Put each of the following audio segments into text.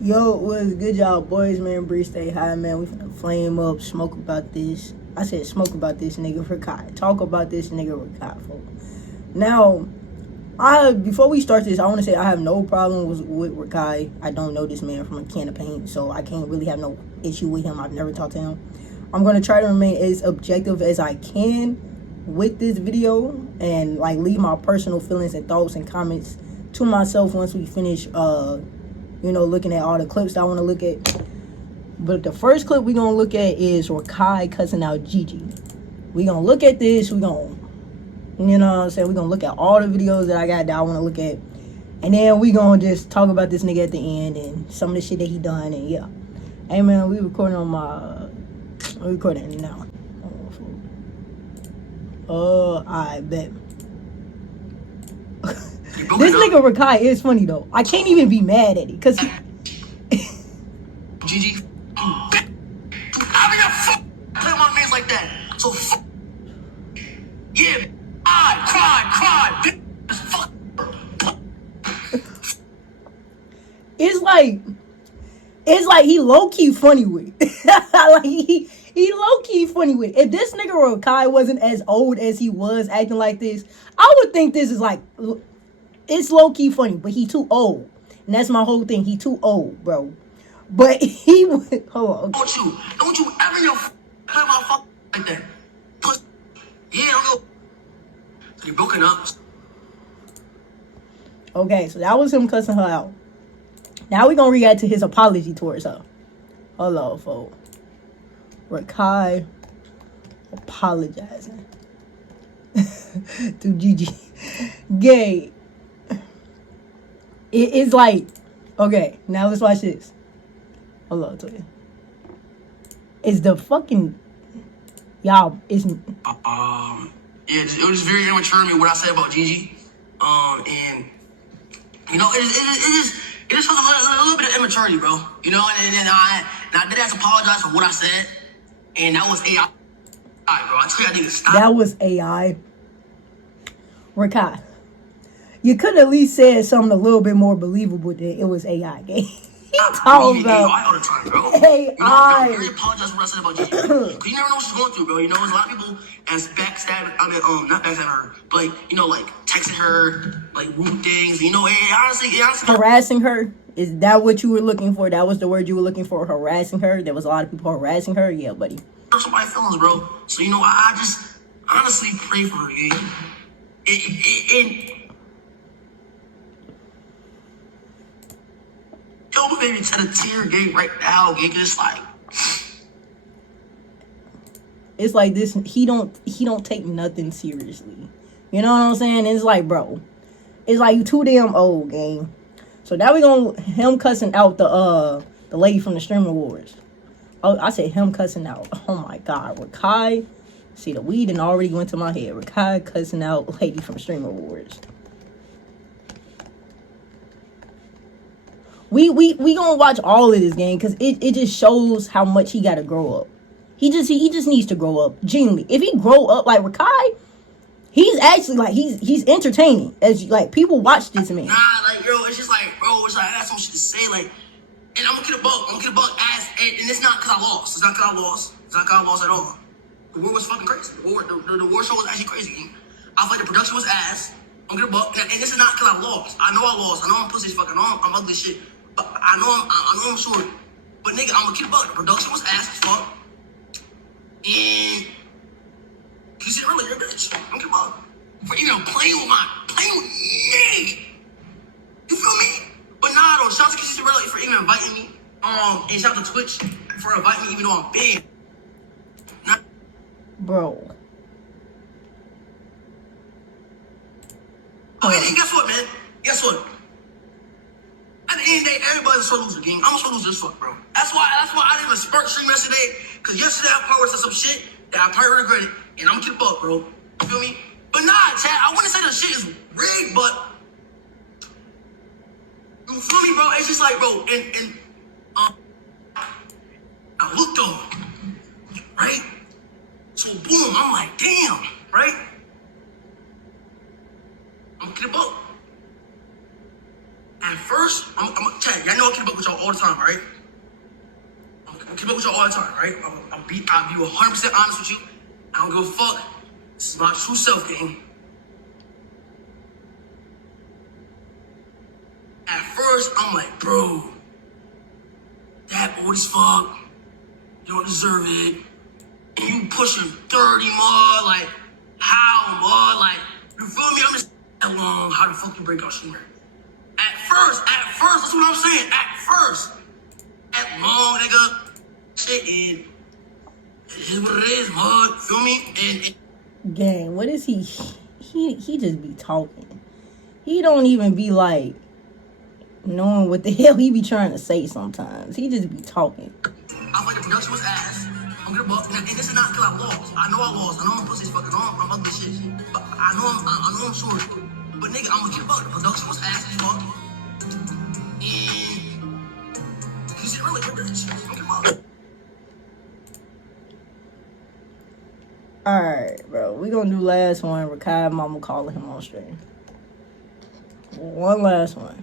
Yo, what's good, y'all boys, man? Bree, stay high, man. We finna flame up, smoke about this. I said smoke about this nigga Rakai. Talk about this nigga Rakai, folks. Now, before we start this, I want to say I have no problem with Rakai. I don't know this man from a can of paint, so I can't really have no issue with him. I've never talked to him. I'm going to try to remain as objective as I can with this video and, like, leave my personal feelings and thoughts and comments to myself once we finish, looking at all the clips that I want to look at. But the first clip we're going to look at is Rakai cussing out Gigi. We're going to look at this. We're going to, we're going to look at all the videos that I got that I want to look at. And then we're going to just talk about this nigga at the end and some of the shit that he done. And yeah. Hey, man, we recording on we're recording now. I bet. This nigga Rakai is funny though. I can't even be mad at it because Gigi, I mean, play my man's like that. So yeah, cry, fuck. It's like he low key funny with it. Like he low key funny with it. If this nigga Rakai wasn't as old as he was acting like this, I would think this is like. It's low-key funny, but he too old. And that's my whole thing. He too old, bro. But he would... Hold on. Okay. Don't you ever play my fuck like that. Yeah, don't go. So you broken up. Okay, so that was him cussing her out. Now we're going to react to his apology towards her. Hold on, folks. Rakai apologizing to Gigi. Gay. It's like, okay, now let's watch this. Hold on, to you. It's the fucking, y'all, it's... Yeah, it was very immature of me what I said about Gigi. And, you know, it is a little bit of immaturity, bro. You know, and I did have to apologize for what I said. And that was AI, bro. I tell you, I think stop. That was AI. Rakai. You could at least said something a little bit more believable than it was AI game. He talking about AI all the time, bro. AI. You know, I really apologize for what I said about Gigi. Because you never know what she's going through, bro. You know, there's a lot of people as backstabbing, not backstabbing her, but like, you know, like texting her, like rude things. You know, honestly. Harassing her? Is that what you were looking for? That was the word you were looking for, harassing her? There was a lot of people harassing her? Yeah, buddy. Hurt somebody's feelings, bro. So, you know, I just honestly pray for her, yeah. Yo, baby, to the tear gate right now, gang. It's like this. He don't take nothing seriously. You know what I'm saying? It's like, bro, it's like you too damn old, gang. So now we gonna him cussing out the lady from the Streamer Wars. Oh, I said him cussing out. Oh my God, Rakai. See, the weed and already went to my head. Rakai cussing out lady from Streamer Wars. We gonna watch all of this game because it just shows how much he gotta grow up. He just needs to grow up. Genuinely, if he grow up like Rakai, he's actually like he's entertaining. As like people watch this man. Nah, like bro, it's just like bro, it's like I got some shit to say. Like, and I'm gonna get a buck ass, and it's not because I lost. It's not because I lost at all. The war was fucking crazy. The war show was actually crazy. I feel like the production was ass. I'm gonna get a buck, and this is not because I lost. I know I lost. I know I'm pussy as fuck. I know I'm ugly as shit. But I know I'm short. But nigga, I'm gonna keep it buck. The production was ass as fuck. And you said earlier, bitch, I'm gonna keep it buck. For even playing with me. You feel me? But nah, though, shout out to Kissy Really for even inviting me. And shout out to Twitch for inviting me even though I'm big. Bro. Okay, and guess what, man? Guess what? At the end of the day, everybody's a sore loser, gang. I'm a sore loser as fuck, bro. That's why I didn't even spark stream yesterday. Because yesterday I probably said some shit that I probably regret it. And I'm gonna keep up, bro. You feel me? But nah, Chad, I wouldn't say the shit is rigged, but you feel me, bro? It's just like, bro, and I looked on, right? So boom, I'm like, damn, right? I'm gonna get a book. And first, I'm gonna tell you, I know I can book with y'all all the time, right? I'm gonna keep up with y'all all the time, right? I'll be 100% honest with you. I don't give a fuck. This is my true self, gang. At first, I'm like, bro, that old as fuck. You don't deserve it. And you pushing 30 more, like, how more? Like, you feel me? I'm just that long. How the fuck you break out streamer? At first, that's what I'm saying. At first. That long, nigga. Shit, it is what it is, mud. Feel me? And Gang, what is he just be talking. He don't even be like knowing what the hell he be trying to say sometimes. He just be talking. I feel like the production was ass. I'm gonna buck, and this is not because I lost. I know I lost. I know I'm pussy as fuck. I know I'm ugly shit. But I know I'm sorry. But nigga, I'm gonna get buck. The production was ass as fuck. And he's really good at this shit. I'm gonna buck. Alright, bro. We gonna do last one. Rakai mama calling him on stream. One last one.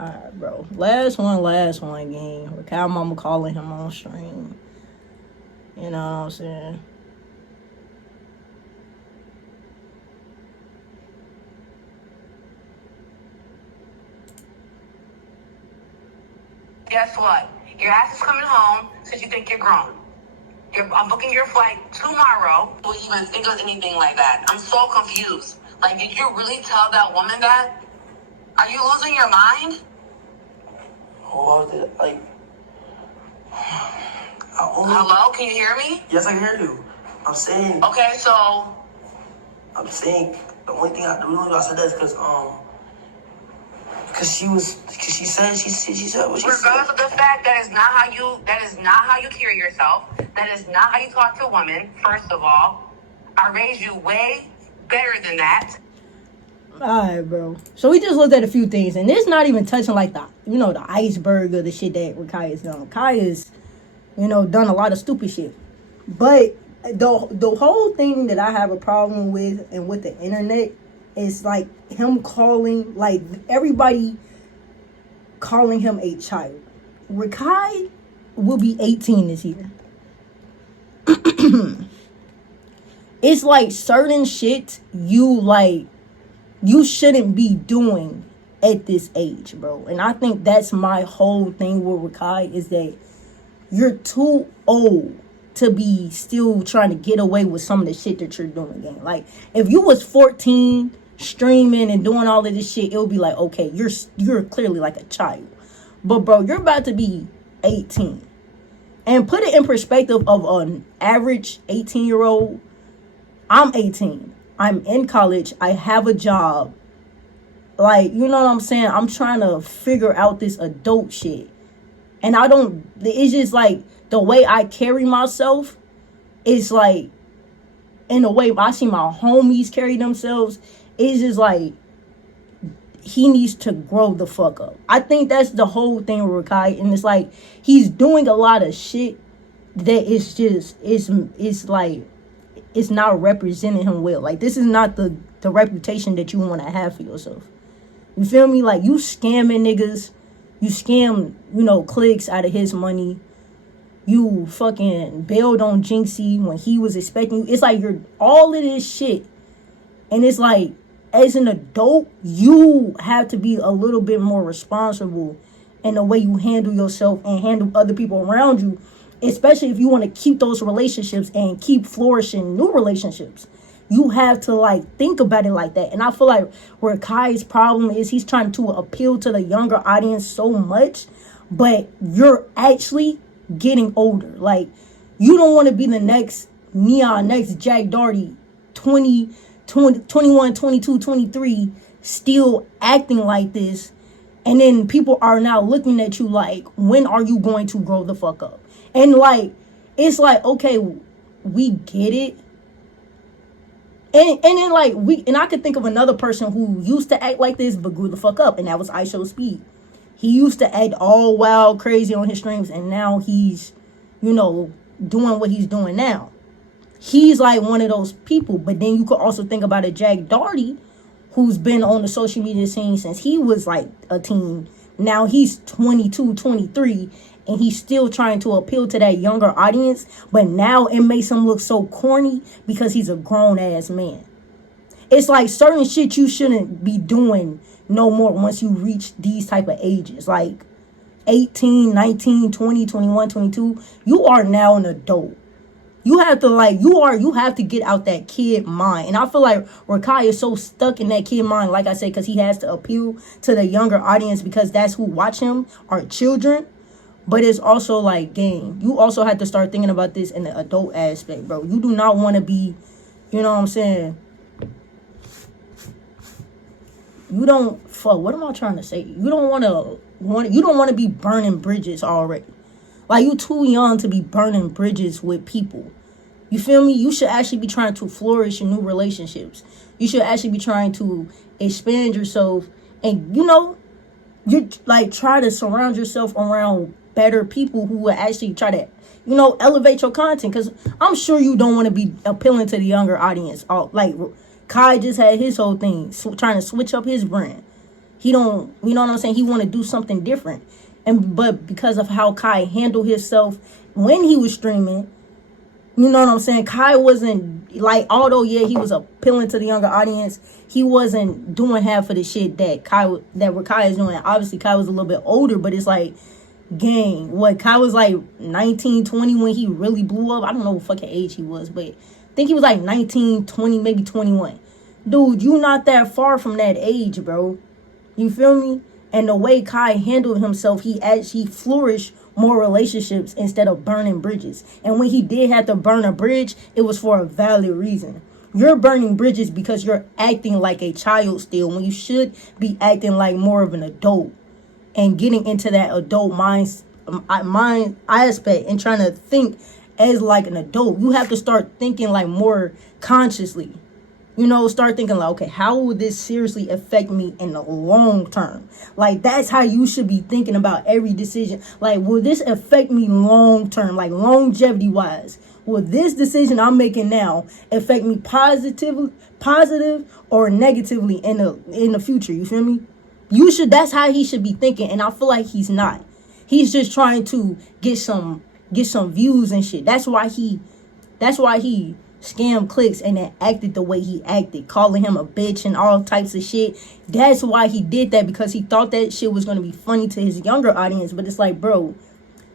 Alright, bro. Last one, gang. Rakai mama calling him on stream. You know what I'm saying? Guess what? Your ass is coming home since you think you're grown. I'm booking your flight tomorrow. Don't even think of anything like that. I'm so confused. Like, did you really tell that woman that? Are you losing your mind? Oh, like, Hello? Can you hear me? yes, I can hear you. I'm saying, Okay, so the only thing I do know I said that is because she said what she regardless said. of the fact that is not how you carry yourself, that is not how you talk to a woman, first of all. I raised you way better than that. Alright, bro. So we just looked at a few things, and it's not even touching like the iceberg of the shit that Rakai has done. Rakai has, done a lot of stupid shit. But the whole thing that I have a problem with and with the internet is like him calling, like everybody calling him a child. Rakai will be 18 this year. It's like certain shit you shouldn't be doing at this age, bro. And I think that's my whole thing with Rakai, is that you're too old to be still trying to get away with some of the shit that you're doing, gang. Like, if you was 14 streaming and doing all of this shit, it would be like, okay, you're clearly like a child. But bro, you're about to be 18. And put it in perspective of an average 18-year-old. I'm 18. I'm in college. I have a job. Like, you know what I'm saying? I'm trying to figure out this adult shit. And it's just like the way I carry myself is like, in the way I see my homies carry themselves, it's just like, he needs to grow the fuck up. I think that's the whole thing with Rakai. And it's like, he's doing a lot of shit that it's like, it's not representing him well. Like, this is not the reputation that you want to have for yourself. You feel me? Like, you scamming niggas. You scam, clicks out of his money. You fucking bailed on Jinxie when he was expecting you. It's like you're all of this shit. And it's like, as an adult, you have to be a little bit more responsible in the way you handle yourself and handle other people around you. Especially if you want to keep those relationships and keep flourishing new relationships. You have to think about it like that. And I feel like where Kai's problem is, he's trying to appeal to the younger audience so much, but you're actually getting older. Like, you don't want to be the next Neon, next Jack Doherty, 21, 22, 23, still acting like this. And then people are now looking at you like, when are you going to grow the fuck up? And it's like, okay, we get it. And then I could think of another person who used to act like this but grew the fuck up, and that was IShowSpeed. He used to act all wild, crazy on his streams, and now he's, doing what he's doing now. He's like one of those people. But then you could also think about a Jack Doherty, who's been on the social media scene since he was like a teen. Now he's 22, 23, and he's still trying to appeal to that younger audience. But now it makes him look so corny because he's a grown ass man. It's like certain shit you shouldn't be doing no more once you reach these type of ages. Like 18, 19, 20, 21, 22. You are now an adult. You have to you have to get out that kid mind. And I feel like Rakai is so stuck in that kid mind, like I said, because he has to appeal to the younger audience because that's who watch him, are children. But it's also like, gang, you also have to start thinking about this in the adult aspect, bro. You do not want to be, you know what I'm saying? You don't, what am I trying to say? You don't want to be burning bridges already. Like, you too young to be burning bridges with people. You feel me? You should actually be trying to flourish in new relationships. You should actually be trying to expand yourself. And, you know, you like try to surround yourself around better people who will actually try to, you know, elevate your content. Because I'm sure you don't want to be appealing to the younger audience. Like, Kai just had his whole thing, trying to switch up his brand. He don't, you know what I'm saying? He want to do something different. But because of how Kai handled himself when he was streaming, you know what I'm saying? Kai wasn't, like, although, yeah, he was appealing to the younger audience, he wasn't doing half of the shit that Rakai is doing. Obviously, Kai was a little bit older, but it's like, gang, what, Kai was like 19, 20 when he really blew up? I don't know what fucking age he was, but I think he was like 19, 20, maybe 21. Dude, you not that far from that age, bro. You feel me? And the way Kai handled himself, he actually flourished more relationships instead of burning bridges. And when he did have to burn a bridge, it was for a valid reason. You're burning bridges because you're acting like a child still when you should be acting like more of an adult and getting into that adult mind aspect and trying to think as like an adult. You have to start thinking like more consciously. You know, start thinking like, okay, how will this seriously affect me in the long term? Like, that's how you should be thinking about every decision. Like, will this affect me long term, like longevity wise? Will this decision I'm making now affect me positive or negatively in the future? You feel me? That's how he should be thinking, and I feel like he's not. He's just trying to get some views and shit. That's why he scam clicks and then acted the way he acted, calling him a bitch and all types of shit. That's why he did that, because he thought that shit was going to be funny to his younger audience. But it's like, bro,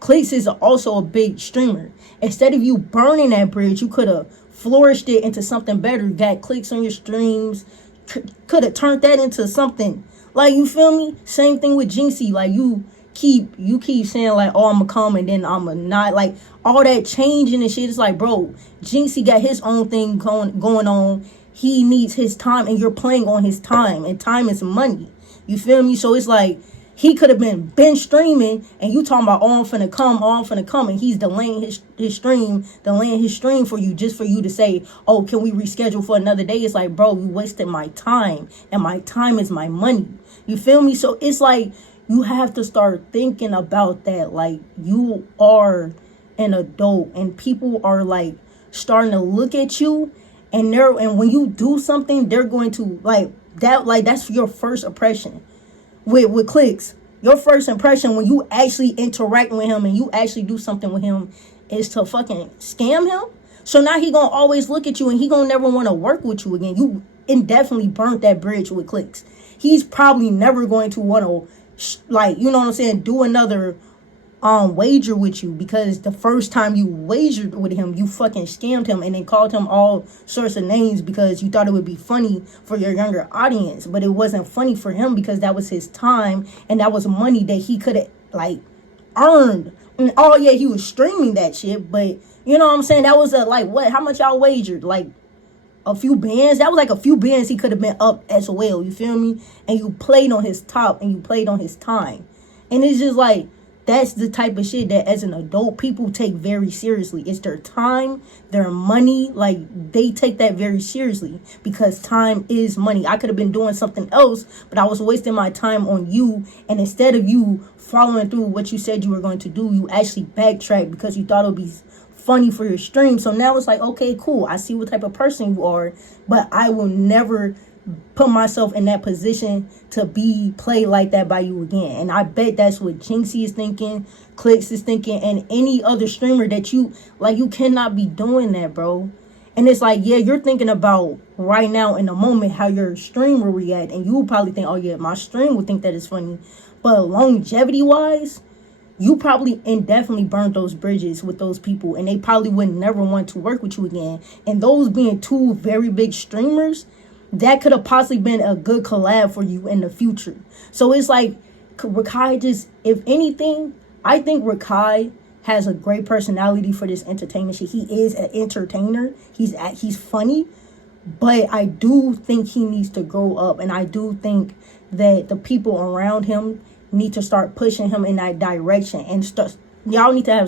Clicks is also a big streamer. Instead of you burning that bridge, you could have flourished it into something better. Got clicks on your streams, could have turned that into something. Like, you feel me? Same thing with Jinxie. Like, you keep saying like, oh, I'm gonna come and then I'm gonna not, like all that changing and shit. It's like, bro, Jinxie got his own thing going on. He needs his time, and you're playing on his time, and time is money. You feel me? So it's like he could have been streaming, and you talking about, oh, I'm finna come, and he's delaying his stream for you, just for you to say, oh, can we reschedule for another day? It's like, bro, you wasted my time, and my time is my money. You feel me? So it's like, you have to start thinking about that. Like, you are an adult, and people are like starting to look at you, and when you do something, they're going to like that. Like, that's your first impression with Clicks. Your first impression when you actually interact with him and you actually do something with him is to fucking scam him. So now he gonna always look at you, and he gonna never want to work with you again. You indefinitely burnt that bridge with Clicks. He's probably never going to want to, like, you know what I'm saying, do another wager with you, because the first time you wagered with him, you fucking scammed him and then called him all sorts of names because you thought it would be funny for your younger audience. But it wasn't funny for him, because that was his time and that was money that he could have like earned. And oh yeah, he was streaming that shit, but you know what I'm saying, that was like, what, how much y'all wagered? Like a few bands. That was like a few bands he could have been up as well. You feel me? And you played on his top, and you played on his time. And it's just like, that's the type of shit that as an adult people take very seriously. It's their time, their money. Like, they take that very seriously, because time is money. I could have been doing something else, but I was wasting my time on you. And instead of you following through what you said you were going to do, you actually backtracked because you thought it would be funny for your stream. So now it's like, okay, cool. I see what type of person you are, but I will never put myself in that position to be played like that by you again. And I bet that's what Jinxie is thinking, Clicks is thinking, and any other streamer that you cannot be doing that, bro. And it's like, yeah, you're thinking about right now in the moment how your stream will react, and you will probably think, oh yeah, my stream would think that it's funny. But longevity wise, you probably indefinitely burned those bridges with those people, and they probably would never want to work with you again. And those being two very big streamers, that could have possibly been a good collab for you in the future. So it's like, Rakai just, if anything, I think Rakai has a great personality for this entertainment shit. He is an entertainer. He's funny, but I do think he needs to grow up, and I do think that the people around him need to start pushing him in that direction, and y'all need to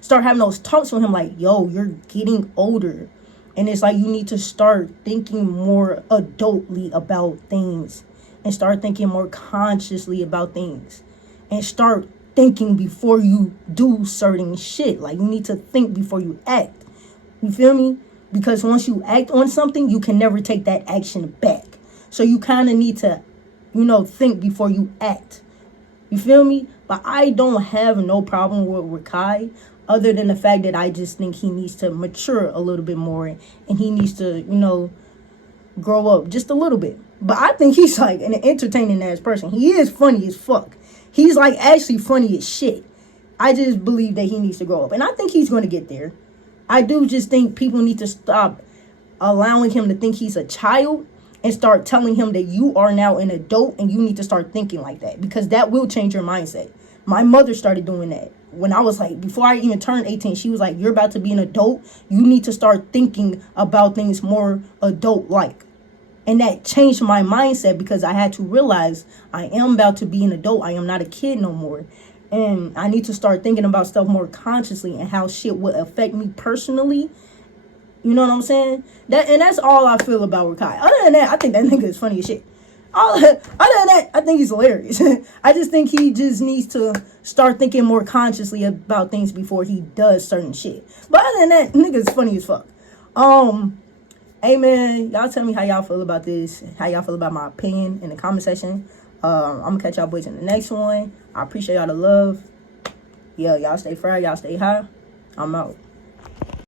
start having those talks with him like, yo, you're getting older. And it's like, you need to start thinking more adultly about things, and start thinking more consciously about things, and start thinking before you do certain shit. Like, you need to think before you act. You feel me? Because once you act on something, you can never take that action back. So you kind of need to, think before you act. You feel me? But I don't have no problem with Rakai, other than the fact that I just think he needs to mature a little bit more, and he needs to, grow up just a little bit. But I think he's like an entertaining ass person. He is funny as fuck. He's like actually funny as shit. I just believe that he needs to grow up, and I think he's going to get there. I do just think people need to stop allowing him to think he's a child, and start telling him that you are now an adult and you need to start thinking like that, because that will change your mindset. My mother started doing that. When I was like, before I even turned 18, she was like, you're about to be an adult. You need to start thinking about things more adult-like. And that changed my mindset, because I had to realize I am about to be an adult. I am not a kid no more. And I need to start thinking about stuff more consciously, and how shit would affect me personally. You know what I'm saying? That's all I feel about Rakai. Other than that, I think that nigga is funny as shit. Other than that, I think he's hilarious. I just think he just needs to start thinking more consciously about things before he does certain shit. But other than that, nigga's funny as fuck. Hey man, y'all tell me how y'all feel about this. How y'all feel about my opinion in the comment section. I'm gonna catch y'all boys in the next one. I appreciate y'all the love. Yeah, y'all stay fried, y'all stay high. I'm out.